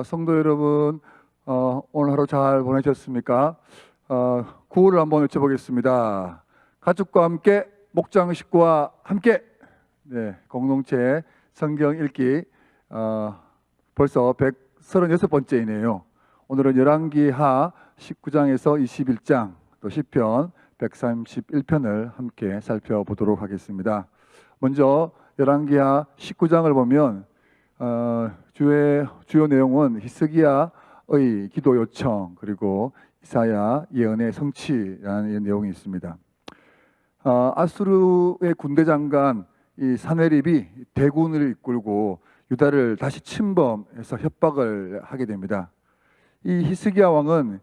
성도 여러분, 오늘 하루 잘 보내셨습니까? 구호를 한번 외쳐보겠습니다. 가족과 함께, 목장 식구와 함께. 네, 공동체 성경 읽기 벌써 136번째이네요. 오늘은 열왕기하 19장에서 21장, 또 시편 131편을 함께 살펴보도록 하겠습니다. 먼저 열왕기하 19장을 보면 주요 내용은 히스기야의 기도 요청, 그리고 이사야 예언의 성취라는 내용이 있습니다. 아수르의 군대 장관 이 사네립이 대군을 이끌고 유다를 다시 침범해서 협박을 하게 됩니다. 이 히스기야 왕은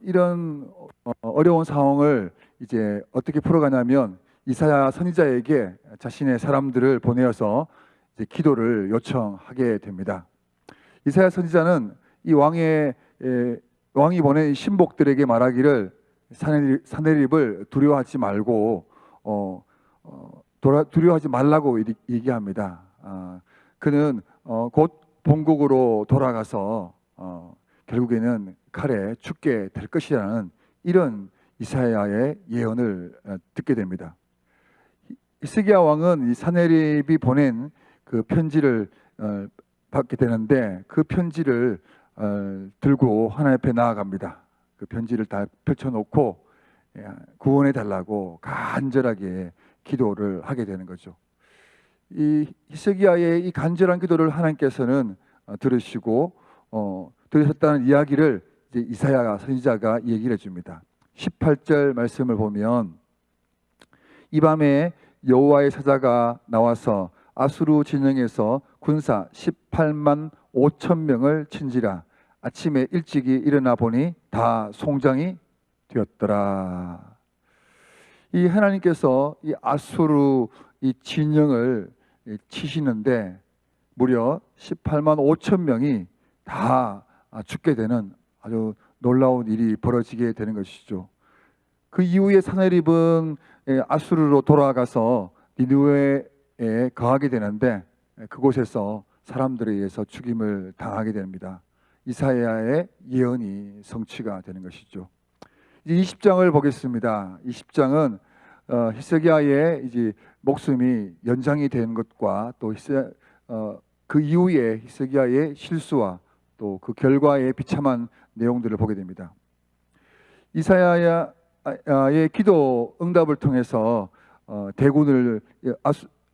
이런 어려운 상황을 이제 어떻게 풀어가냐면 이사야 선지자에게 자신의 사람들을 보내어서 이제 기도를 요청하게 됩니다. 이사야 선지자는 이 왕이 보낸 신복들에게 말하기를 사네립을 두려워하지 말고 두려워하지 말라고 얘기합니다. 그는 곧 본국으로 돌아가서 결국에는 칼에 죽게 될 것이라는 이런 이사야의 예언을 듣게 됩니다. 히스기야 왕은 이 사네립이 보낸 그 편지를 받게 되는데, 그 편지를 들고 하나님 앞에 나아갑니다. 그 편지를 다 펼쳐놓고 구원해 달라고 간절하게 기도를 하게 되는 거죠. 이 히스기야의 이 간절한 기도를 하나님께서는 들으시고 들으셨다는 이야기를 이제 이사야 선지자가 얘기를 해줍니다. 18절 말씀을 보면, 이 밤에 여호와의 사자가 나와서 아수르 진영에서 군사 18만 5천 명을 친지라. 아침에 일찍이 일어나 보니 다 송장이 되었더라. 이 하나님께서 이 아수르 이 진영을 치시는데 무려 18만 5천 명이 다 죽게 되는 아주 놀라운 일이 벌어지게 되는 것이죠. 그 이후에 사네립은 아수르로 돌아가서 니느웨에 거하게 되는데, 그곳에서 사람들에 의해서 죽임을 당하게 됩니다. 이사야의 예언이 성취가 되는 것이죠. 이제 20장을 보겠습니다. 20장은 히스기야의 이제 목숨이 연장이 된 것과 또 그 이후에 히스기야의 실수와 또 그 결과의 비참한 내용들을 보게 됩니다. 이사야의 기도 응답을 통해서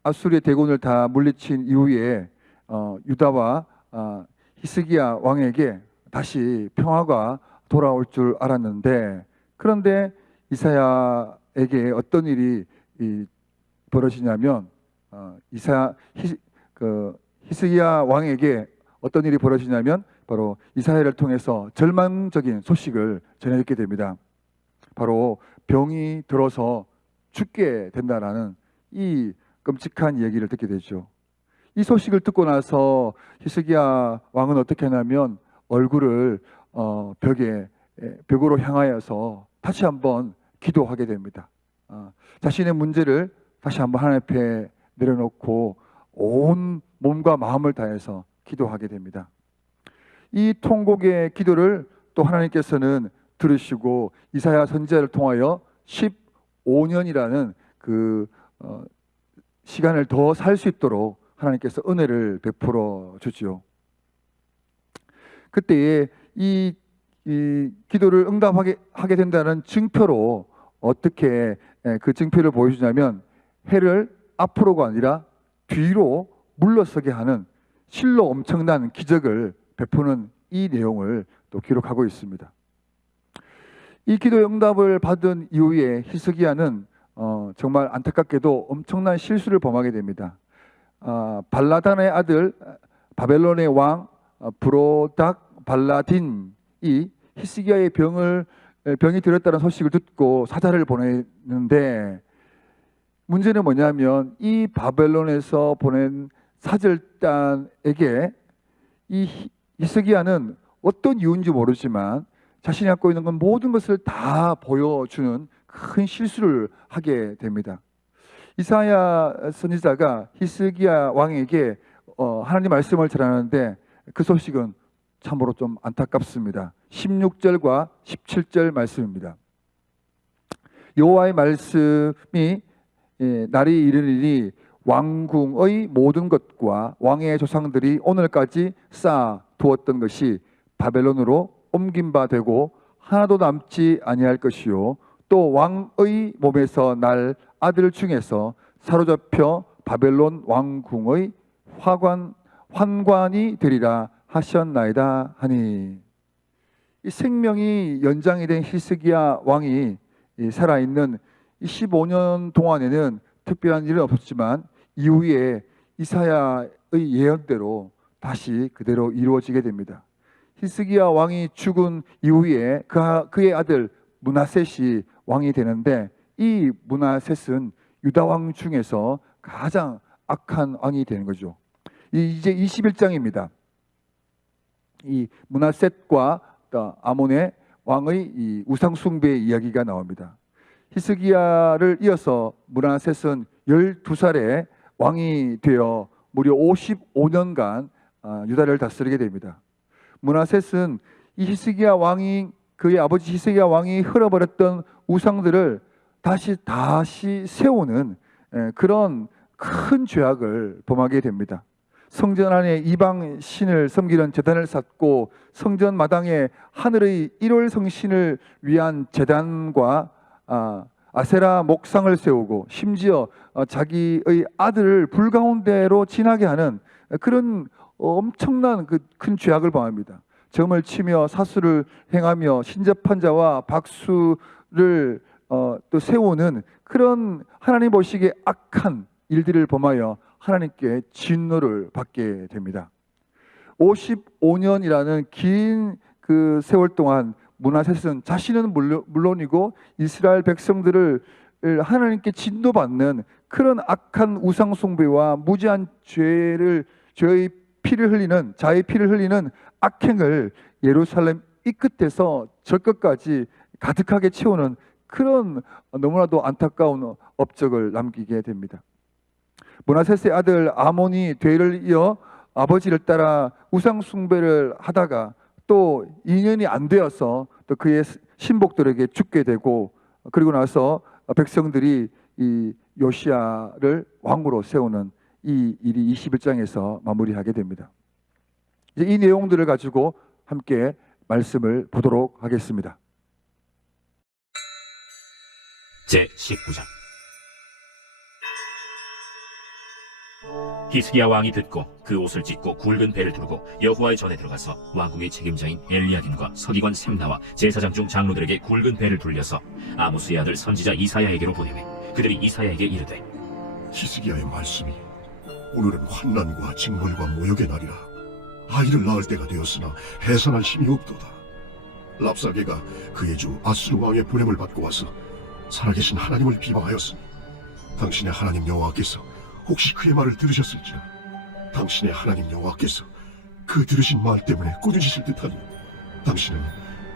아수르의 대군을 다 물리친 이후에 유다와 히스기야 왕에게 다시 평화가 돌아올 줄 알았는데, 그런데 이사야에게 어떤 일이 벌어지냐면 히스기야 왕에게 어떤 일이 벌어지냐면 바로 이사야를 통해서 절망적인 소식을 전해듣게 됩니다. 바로 병이 들어서 죽게 된다라는 이 끔찍한 얘기를 듣게 되죠. 이 소식을 듣고 나서 히스기야 왕은 어떻게 하냐면 얼굴을 벽으로 향하여서 다시 한번 기도하게 됩니다. 자신의 문제를 다시 한번 하나님 앞에 내려놓고 온 몸과 마음을 다해서 기도하게 됩니다. 이 통곡의 기도를 또 하나님께서는 들으시고 이사야 선지자를 통하여 15년이라는 그 시간을 더 살 수 있도록 하나님께서 은혜를 베풀어 주지요. 그때에 이 기도를 응답하게 된다는 증표로 어떻게 그 증표를 보여주냐면, 해를 앞으로가 아니라 뒤로 물러서게 하는 실로 엄청난 기적을 베푸는 이 내용을 또 기록하고 있습니다. 이 기도의 응답을 받은 이후에 히스기야는 정말 안타깝게도 엄청난 실수를 범하게 됩니다. 발라단의 아들 바벨론의 왕 브로닥 발라딘이 히스기야의 병이 들었다는 소식을 듣고 사자를 보내는데, 문제는 뭐냐면 이 바벨론에서 보낸 사절단에게 이 히스기야는 어떤 이유인지 모르지만 자신이 갖고 있는 건 모든 것을 다 보여주는 큰 실수를 하게 됩니다. 이사야 선지자가 히스기야 왕에게 하나님 말씀을 전하는데 그 소식은 참으로 좀 안타깝습니다. 16절과 17절 말씀입니다. 여호와의 말씀이 날이 이르리니 왕궁의 모든 것과 왕의 조상들이 오늘까지 쌓아 두었던 것이 바벨론으로 옮긴 바 되고 하나도 남지 아니할 것이요 또 왕의 몸에서 날 아들 중에서 사로잡혀 바벨론 왕궁의 환관이 되리라 하셨나이다 하니, 이 생명이 연장이 된 히스기야 왕이 살아있는 15년 동안에는 특별한 일은 없었지만 이후에 이사야의 예언대로 다시 그대로 이루어지게 됩니다. 히스기야 왕이 죽은 이후에 그의 아들 므낫셋이 왕이 되는데, 이 므낫셋은 유다 왕 중에서 가장 악한 왕이 되는 거죠. 이제 21장입니다. 이 므낫셋과 아몬의 왕의 이 우상 숭배의 이야기가 나옵니다. 히스기야를 이어서 므낫셋은 12살에 왕이 되어 무려 55년간 유다를 다스리게 됩니다. 므낫셋은 이 히스기야 왕이, 그의 아버지 히스기야 왕이 흘려버렸던 우상들을 다시 세우는 그런 큰 죄악을 범하게 됩니다. 성전 안에 이방 신을 섬기는 제단을 쌓고 성전 마당에 하늘의 일월 성신을 위한 제단과 아세라 목상을 세우고 심지어 자기의 아들을 불 가운데로 지나게 하는 그런 엄청난 그 큰 죄악을 범합니다. 점을 치며 사수를 행하며 신접한 자와 박수를 또 세우는 그런 하나님 보시기에 악한 일들을 범하여 하나님께 진노를 받게 됩니다. 55년이라는 긴 그 세월 동안 므낫셋은 자신은 물론이고 이스라엘 백성들을 하나님께 진노받는 그런 악한 우상 숭배와 무지한 죄의 피를 흘리는, 자의 피를 흘리는 악행을 예루살렘 이 끝에서 저 끝까지 가득하게 채우는 그런 너무나도 안타까운 업적을 남기게 됩니다. 므낫셋의 아들 아몬이 뒤를 이어 아버지를 따라 우상 숭배를 하다가 또 2년이 안 되어서 또 그의 신복들에게 죽게 되고, 그리고 나서 백성들이 이 요시야를 왕으로 세우는 이 일이 21장에서 마무리하게 됩니다. 이제 이 내용들을 가지고 함께 말씀을 보도록 하겠습니다. 제19장. 히스기야 왕이 듣고 그 옷을 찢고 굵은 배를 두르고 여호와의 전에 들어가서 왕궁의 책임자인 엘리야김과 서기관 셈나와 제사장 중 장로들에게 굵은 배를 돌려서 아모스의 아들 선지자 이사야에게로 보내매 그들이 이사야에게 이르되, 히스기야의 말씀이 오늘은 환난과 징벌과 모욕의 날이라. 아이를 낳을 때가 되었으나 해산할 힘이 없도다. 랍사게가 그의 주 아수르 왕의 보냄을 받고 와서 살아계신 하나님을 비방하였으니 당신의 하나님 여호와께서 혹시 그의 말을 들으셨을지라. 당신의 하나님 여호와께서 그 들으신 말 때문에 꾸짖으실 듯하니 당신은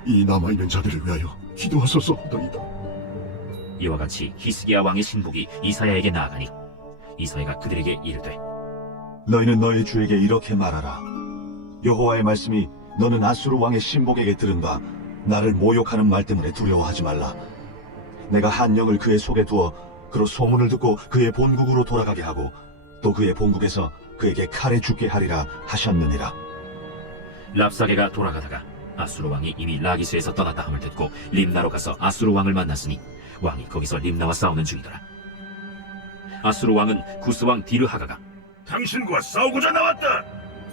이 남아있는 자들을 위하여 기도하소서 하더이다. 이와 같이 히스기야 왕의 신복이 이사야에게 나아가니 이사야가 그들에게 이르되, 너희는 너희 주에게 이렇게 말하라. 여호와의 말씀이 너는 아수르 왕의 신복에게 들은 바 나를 모욕하는 말 때문에 두려워하지 말라. 내가 한 영을 그의 속에 두어 그로 소문을 듣고 그의 본국으로 돌아가게 하고 또 그의 본국에서 그에게 칼에 죽게 하리라 하셨느니라. 랍사게가 돌아가다가 아수르 왕이 이미 라기스에서 떠났다 함을 듣고 림나로 가서 아수르 왕을 만났으니 왕이 거기서 림나와 싸우는 중이더라. 아수르 왕은 구스 왕 디르하가가 당신과 싸우고자 나왔다.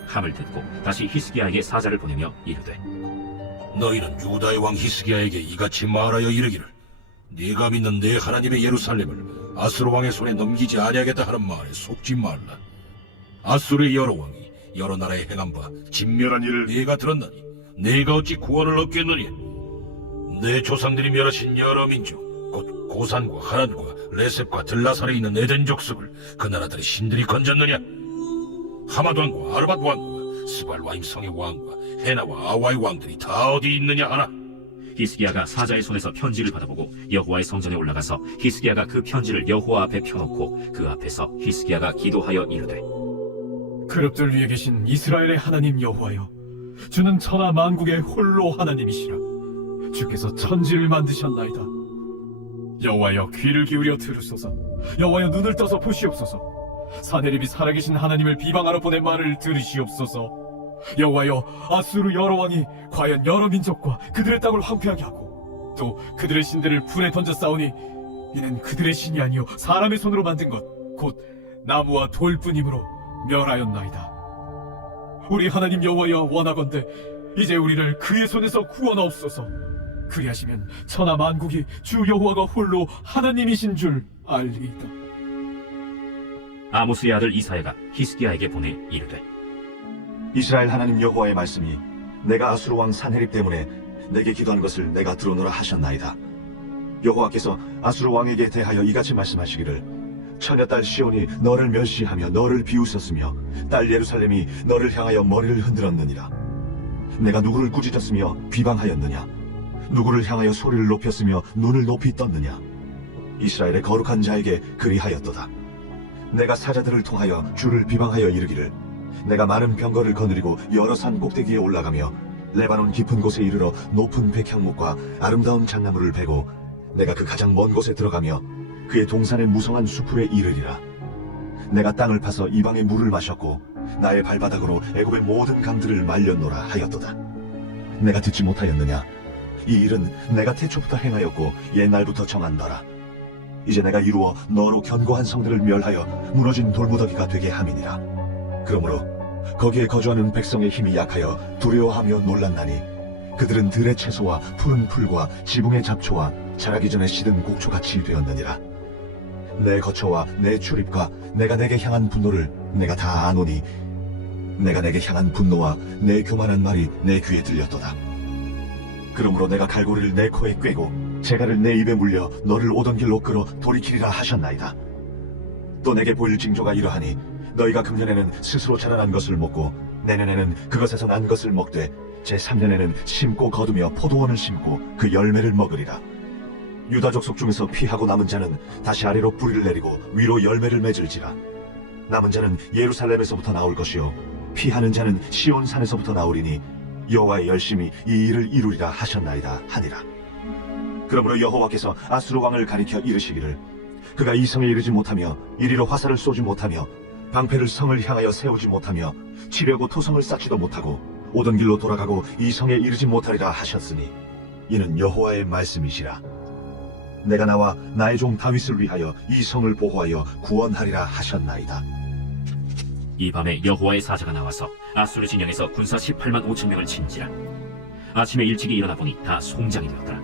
함을 듣고 다시 히스기야에게 사자를 보내며 이르되, 너희는 유다의 왕 히스기야에게 이같이 말하여 이르기를, 네가 믿는 내 하나님의 예루살렘을 아수르 왕의 손에 넘기지 아니하겠다 하는 말에 속지 말라. 아수르의 여러 왕이 여러 나라에 행한 바 진멸한 일을 네가 들었나니 네가 어찌 구원을 얻겠느냐. 내 조상들이 멸하신 여러 민족 곧 고산과 하란과 레셉과 들라살에 있는 에덴 족속을 그 나라들의 신들이 건졌느냐. 하맛 왕과 아르밧 왕과 스발와임 성의 왕과 헤나와 아와의 왕들이 다 어디 있느냐 하나. 히스기야가 사자의 손에서 편지를 받아보고 여호와의 성전에 올라가서 히스기야가 그 편지를 여호와 앞에 펴놓고 그 앞에서 히스기야가 기도하여 이르되, 그룹들 위에 계신 이스라엘의 하나님 여호와여, 주는 천하 만국의 홀로 하나님이시라. 주께서 천지를 만드셨나이다. 여호와여, 귀를 기울여 들으소서. 여호와여, 눈을 떠서 보시옵소서. 사내립이 살아계신 하나님을 비방하러 보낸 말을 들으시옵소서. 여호와여, 아수르 여러 왕이 과연 여러 민족과 그들의 땅을 황폐하게 하고 또 그들의 신들을 불에 던져 싸우니 이는 그들의 신이 아니요 사람의 손으로 만든 것 곧 나무와 돌뿐이므로 멸하였나이다. 우리 하나님 여호와여, 원하건대 이제 우리를 그의 손에서 구원하옵소서. 그리하시면 천하 만국이 주 여호와가 홀로 하나님이신 줄 알리이다. 아모스의 아들 이사야가 히스기야에게 보내 이르되 이스라엘 하나님 여호와의 말씀이 내가 아수르 왕 산헤립 때문에 내게 기도한 것을 내가 들어노라 하셨나이다. 여호와께서 아수르 왕에게 대하여 이같이 말씀하시기를 처녀딸 시온이 너를 멸시하며 너를 비웃었으며 딸 예루살렘이 너를 향하여 머리를 흔들었느니라. 내가 누구를 꾸짖었으며 비방하였느냐? 누구를 향하여 소리를 높였으며 눈을 높이 떴느냐? 이스라엘의 거룩한 자에게 그리하였도다. 내가 사자들을 통하여 주를 비방하여 이르기를 내가 많은 병거를 거느리고 여러 산 꼭대기에 올라가며 레바논 깊은 곳에 이르러 높은 백향목과 아름다운 장나무를 베고 내가 그 가장 먼 곳에 들어가며 그의 동산의 무성한 수풀에 이르리라. 내가 땅을 파서 이방의 물을 마셨고 나의 발바닥으로 애굽의 모든 강들을 말렸노라 하였도다. 내가 듣지 못하였느냐? 이 일은 내가 태초부터 행하였고 옛날부터 정한더라. 이제 내가 이루어 너로 견고한 성들을 멸하여 무너진 돌무더기가 되게 함이니라. 그러므로 거기에 거주하는 백성의 힘이 약하여 두려워하며 놀랐나니 그들은 들의 채소와 푸른 풀과 지붕의 잡초와 자라기 전에 시든 곡초같이 되었느니라. 내 거처와 내 출입과 내가 내게 향한 분노를 내가 다 아노니 내가 내게 향한 분노와 내 교만한 말이 내 귀에 들렸도다. 그러므로 내가 갈고리를 내 코에 꿰고 재갈을 내 입에 물려 너를 오던 길로 끌어 돌이키리라 하셨나이다. 또 내게 보일 징조가 이러하니 너희가 금년에는 스스로 자라난 것을 먹고 내년에는 그것에서 난 것을 먹되 제3년에는 심고 거두며 포도원을 심고 그 열매를 먹으리라. 유다 족속 중에서 피하고 남은 자는 다시 아래로 뿌리를 내리고 위로 열매를 맺을지라. 남은 자는 예루살렘에서부터 나올 것이요 피하는 자는 시온 산에서부터 나오리니 여호와의 열심히 이 일을 이루리라 하셨나이다 하니라. 그러므로 여호와께서 아수르 왕을 가리켜 이르시기를 그가 이 성에 이르지 못하며 이리로 화살을 쏘지 못하며 방패를 성을 향하여 세우지 못하며 치려고 토성을 쌓지도 못하고 오던 길로 돌아가고 이 성에 이르지 못하리라 하셨으니 이는 여호와의 말씀이시라. 내가 나와 나의 종 다윗을 위하여 이 성을 보호하여 구원하리라 하셨나이다. 이 밤에 여호와의 사자가 나와서 아수르 진영에서 군사 18만 5천 명을 친지라. 아침에 일찍이 일어나 보니 다 송장이 되었더라.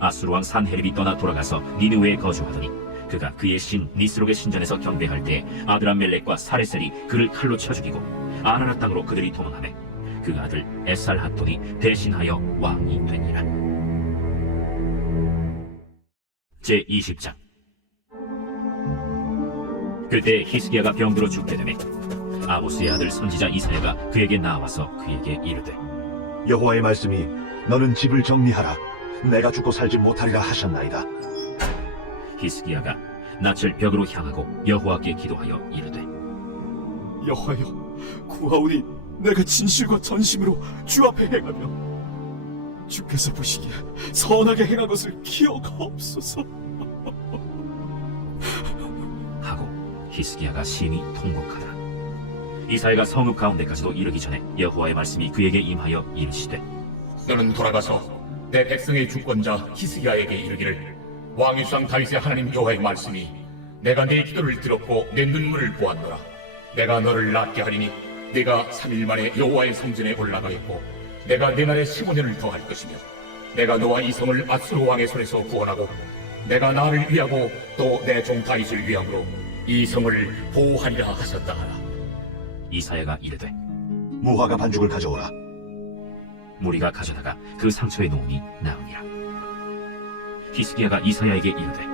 아수르 왕 산헤립이 떠나 돌아가서 니느웨에 거주하더니 그가 그의 신 니스록의 신전에서 경배할 때 아드람멜렉과 사레셀이 그를 칼로 쳐 죽이고 아라라 땅으로 그들이 도망하매 그 아들 에살핫돈이 대신하여 왕이 되니라. 제20장. 그때 히스기야가 병들어 죽게 되매 아모스의 아들 선지자 이사야가 그에게 나와서 그에게 이르되 여호와의 말씀이 너는 집을 정리하라. 내가 죽고 살지 못하리라 하셨나이다. 히스기야가 낯을 벽으로 향하고 여호와께 기도하여 이르되 여호와여, 구하오니 내가 진실과 전심으로 주 앞에 행하며 주께서 보시기에 선하게 행한 것을 기억하옵소서. 하고 히스기야가 심히 통곡하더라. 이사야가 성읍 가운데까지도 이르기 전에 여호와의 말씀이 그에게 임하여 이르시되 너는 돌아가서 내 백성의 주권자 히스기야에게 이르기를 왕의 수상 다윗의 하나님 여호와의 말씀이 내가 내 기도를 들었고 내 눈물을 보았노라. 내가 너를 낫게 하리니 네가 3일 만에 여호와의 성전에 올라가겠고 내가 내 날에 15년을 더할 것이며 내가 너와 이 성을 아수르 왕의 손에서 구원하고 내가 나를 위하고 또 내 종 다윗을 위함으로 이 성을 보호하리라 하셨다 하라. 이사야가 이르되 무화과 반죽을 가져오라. 무리가 가져다가 그 상처에 놓으니 나으니라. 히스기야가 이사야에게 이르되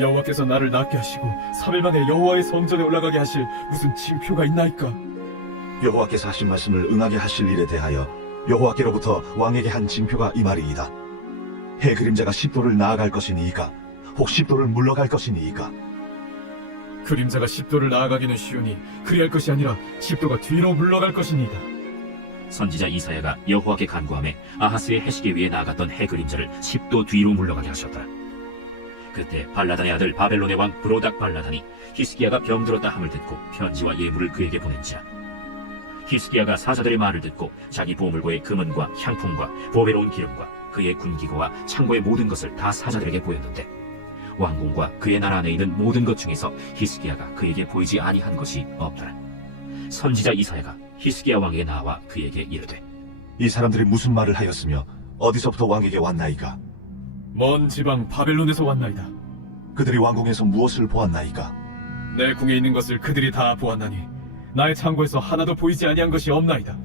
여호와께서 나를 낫게 하시고 3일 만에 여호와의 성전에 올라가게 하실 무슨 징표가 있나이까? 여호와께서 하신 말씀을 응하게 하실 일에 대하여 여호와께로부터 왕에게 한 징표가 이 말이이다. 해 그림자가 10도를 나아갈 것이니이까 혹 10도를 물러갈 것이니이까. 그림자가 10도를 나아가기는 쉬우니 그리할 것이 아니라 10도가 뒤로 물러갈 것이니이다. 선지자 이사야가 여호와께 간구하며 아하스의 해시계 위에 나아갔던 해 그림자를 10도 뒤로 물러가게 하셨더라. 그때 발라단의 아들 바벨론의 왕 브로닥 발라단이 히스기야가 병들었다 함을 듣고 편지와 예물을 그에게 보낸지라. 히스기야가 사자들의 말을 듣고 자기 보물고의 금은과 향품과 보배로운 기름과 그의 군기고와 창고의 모든 것을 다 사자들에게 보였는데 왕궁과 그의 나라 안에 있는 모든 것 중에서 히스기야가 그에게 보이지 아니한 것이 없더라. 선지자 이사야가 히스기야 왕에게 나와 그에게 이르되 이 사람들이 무슨 말을 하였으며 어디서부터 왕에게 왔나이까? 먼 지방 바벨론에서 왔나이다. 그들이 왕궁에서 무엇을 보았나이까? 내 궁에 있는 것을 그들이 다 보았나니 나의 창고에서 하나도 보이지 아니한 것이 없나이다.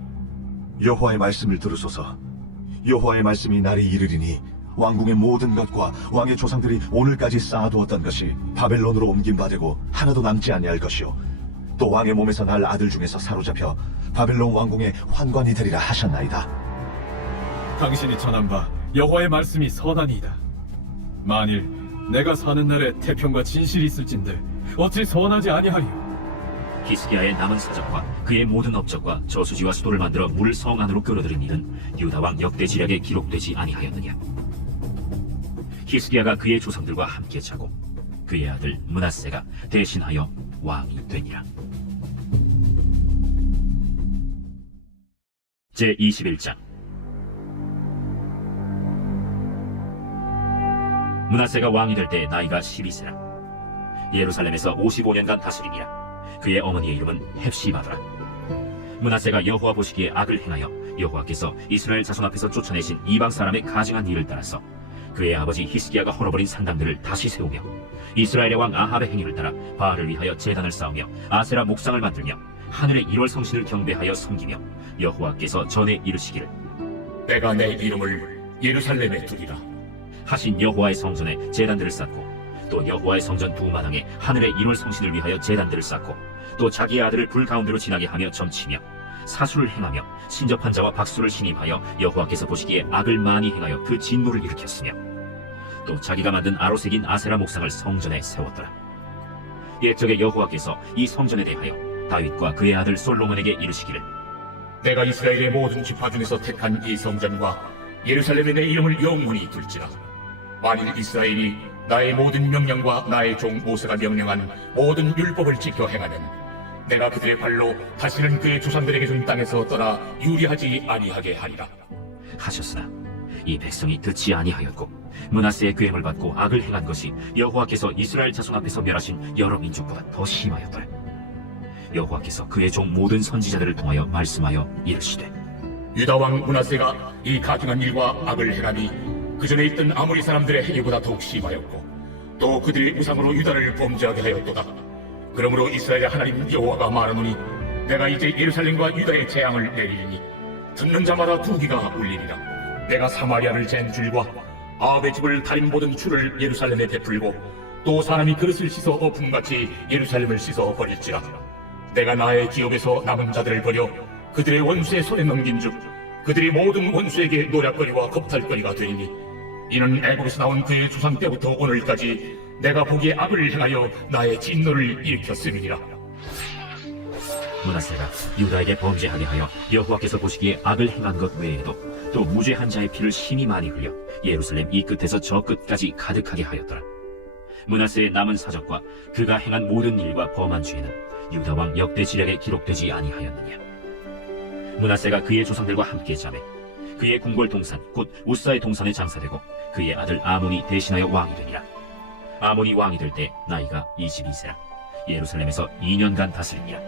여호와의 말씀을 들으소서. 여호와의 말씀이 날이 이르리니 왕궁의 모든 것과 왕의 조상들이 오늘까지 쌓아두었던 것이 바벨론으로 옮긴 바 되고 하나도 남지 아니할 것이요 또 왕의 몸에서 날 아들 중에서 사로잡혀 바벨론 왕궁의 환관이 되리라 하셨나이다. 당신이 전한 바 여호와의 말씀이 선하니이다. 만일 내가 사는 날에 태평과 진실이 있을진데 어찌 선하지 아니하리요? 히스기야의 남은 사적과 그의 모든 업적과 저수지와 수도를 만들어 물을 성 안으로 끌어들인 일은 유다 왕 역대 지략에 기록되지 아니하였느냐? 히스기야가 그의 조상들과 함께 자고 그의 아들 므낫세가 대신하여 왕이 되니라. 제21장. 므낫세가 왕이 될 때 나이가 12세라. 예루살렘에서 55년간 다스리니라. 그의 어머니의 이름은 헵시바더라. 므낫세가 여호와 보시기에 악을 행하여 여호와께서 이스라엘 자손 앞에서 쫓아내신 이방 사람의 가증한 일을 따라서 그의 아버지 히스기야가 헐어버린 산당들을 다시 세우며 이스라엘의 왕 아합의 행위를 따라 바알을 위하여 제단을 쌓으며 아세라 목상을 만들며 하늘의 1월 성신을 경배하여 섬기며 여호와께서 전에 이르시기를 내가 내 이름을 예루살렘에 두리라. 하신 여호와의 성전에 제단들을 쌓고 또 여호와의 성전 두 마당에 하늘의 1월 성신을 위하여 제단들을 쌓고 또 자기의 아들을 불 가운데로 지나게 하며 점치며 사수를 행하며 신접한 자와 박수를 신임하여 여호와께서 보시기에 악을 많이 행하여 그 진노를 일으켰으며 또 자기가 만든 아로색인 아세라 목상을 성전에 세웠더라. 옛적에 여호와께서 이 성전에 대하여 다윗과 그의 아들 솔로몬에게 이르시기를 내가 이스라엘의 모든 지파 중에서 택한 이 성전과 예루살렘에 내 이름을 영원히 둘지라. 만일 이스라엘이 나의 모든 명령과 나의 종 모세가 명령한 모든 율법을 지켜 행하면 내가 그들의 발로 다시는 그의 조상들에게 준 땅에서 떠나 유리하지 아니하게 하리라. 하셨으나 이 백성이 듣지 아니하였고 므낫세의 계명을 받고 악을 행한 것이 여호와께서 이스라엘 자손 앞에서 멸하신 여러 민족보다 더 심하였더라. 여호와께서 그의 종 모든 선지자들을 통하여 말씀하여 이르시되 유다 왕 므낫세가 이 가증한 일과 악을 행하니 그 전에 있던 아모리 사람들의 행위보다 더욱 심하였고 또 그들이 우상으로 유다를 범죄하게 하였도다. 그러므로 이스라엘의 하나님 여호와가 말하노니 내가 이제 예루살렘과 유다의 재앙을 내리리니 듣는 자마다 두 귀가 울리리라. 내가 사마리아를 잰 줄과 아합의 집을 다림 보던 줄을 예루살렘에 베풀고 또 사람이 그릇을 씻어 어품같이 예루살렘을 씻어 버릴지라. 내가 나의 기업에서 남은 자들을 버려 그들의 원수의 손에 넘긴즉 그들이 모든 원수에게 노략거리와 겁탈거리가 되리니 이는 애굽에서 나온 그의 조상 때부터 오늘까지 내가 보기에 악을 행하여 나의 진노를 일으켰음이니라. 므낫세가 유다에게 범죄하게 하여 여호와께서 보시기에 악을 행한 것 외에도 또 무죄한 자의 피를 심히 많이 흘려 예루살렘 이 끝에서 저 끝까지 가득하게 하였더라. 므낫세의 남은 사적과 그가 행한 모든 일과 범한 죄는 유다 왕 역대 지략에 기록되지 아니하였느냐. 므낫세가 그의 조상들과 함께 자매 그의 궁궐 동산 곧 우사의 동산에 장사되고 그의 아들 아몬이 대신하여 왕이 되니라. 아몬이 왕이 될 때 나이가 22세라. 예루살렘에서 2년간 다스리니라.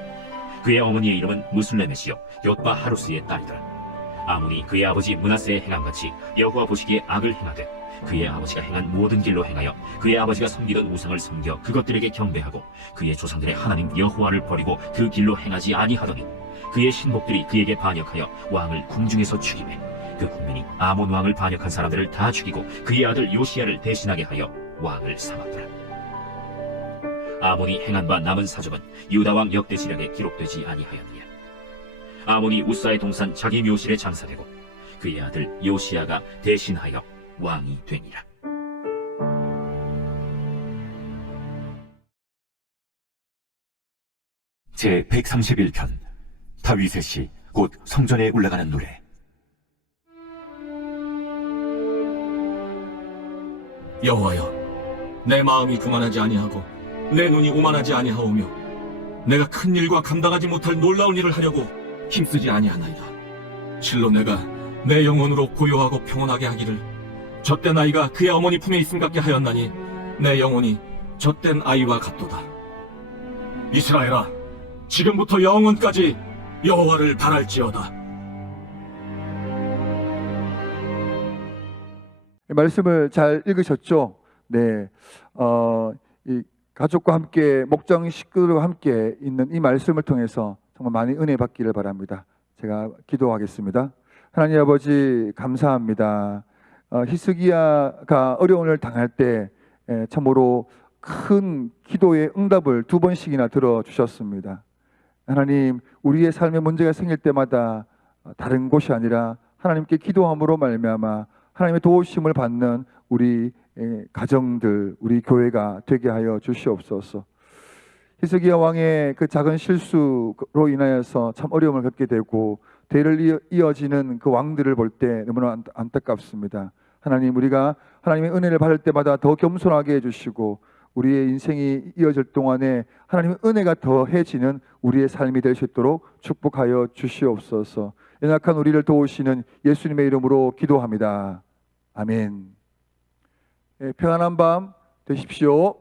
그의 어머니의 이름은 무슬레메시요 옅바 하루스의 딸이더라. 아몬이 그의 아버지 므낫세의 행함같이 여호와 보시기에 악을 행하되 그의 아버지가 행한 모든 길로 행하여 그의 아버지가 섬기던 우상을 섬겨 그것들에게 경배하고 그의 조상들의 하나님 여호와를 버리고 그 길로 행하지 아니하더니 그의 신복들이 그에게 반역하여 왕을 궁중에서 죽이매 그 국민이 아몬 왕을 반역한 사람들을 다 죽이고 그의 아들 요시야를 대신하게 하여 왕을 삼았더라. 아몬이 행한 바 남은 사적은 유다 왕 역대 지략에 기록되지 아니하였느냐. 아몬이 우사의 동산 자기 묘실에 장사되고 그의 아들 요시야가 대신하여 왕이 되니라. 제 131편 다윗의 시 곧 성전에 올라가는 노래. 여호와여, 내 마음이 교만하지 아니하고 내 눈이 오만하지 아니하오며 내가 큰 일과 감당하지 못할 놀라운 일을 하려고 힘쓰지 아니하나이다. 실로 내가 내 영혼으로 고요하고 평온하게 하기를 젖된 아이가 그의 어머니 품에 있음 같게 하였나니 내 영혼이 젖된 아이와 같도다. 이스라엘아, 지금부터 영원까지 여호와를 바랄지어다. 말씀을 잘 읽으셨죠? 네, 이 가족과 함께 목장 식구들과 함께 있는 이 말씀을 통해서 정말 많이 은혜 받기를 바랍니다. 제가 기도하겠습니다. 하나님 아버지 감사합니다. 히스기야가 어려운 일을 당할 때 참으로 큰 기도의 응답을 2번씩이나 들어주셨습니다. 하나님, 우리의 삶에 문제가 생길 때마다 다른 곳이 아니라 하나님께 기도함으로 말미암아 하나님의 도우심을 받는 우리 가정들, 우리 교회가 되게 하여 주시옵소서. 히스기야 왕의 그 작은 실수로 인하여서 참 어려움을 겪게 되고 대를 이어지는 그 왕들을 볼 때 너무나 안타깝습니다. 하나님, 우리가 하나님의 은혜를 받을 때마다 더 겸손하게 해주시고 우리의 인생이 이어질 동안에 하나님의 은혜가 더해지는 우리의 삶이 될 수 있도록 축복하여 주시옵소서. 연약한 우리를 도우시는 예수님의 이름으로 기도합니다. 아멘. 평안한 밤 되십시오.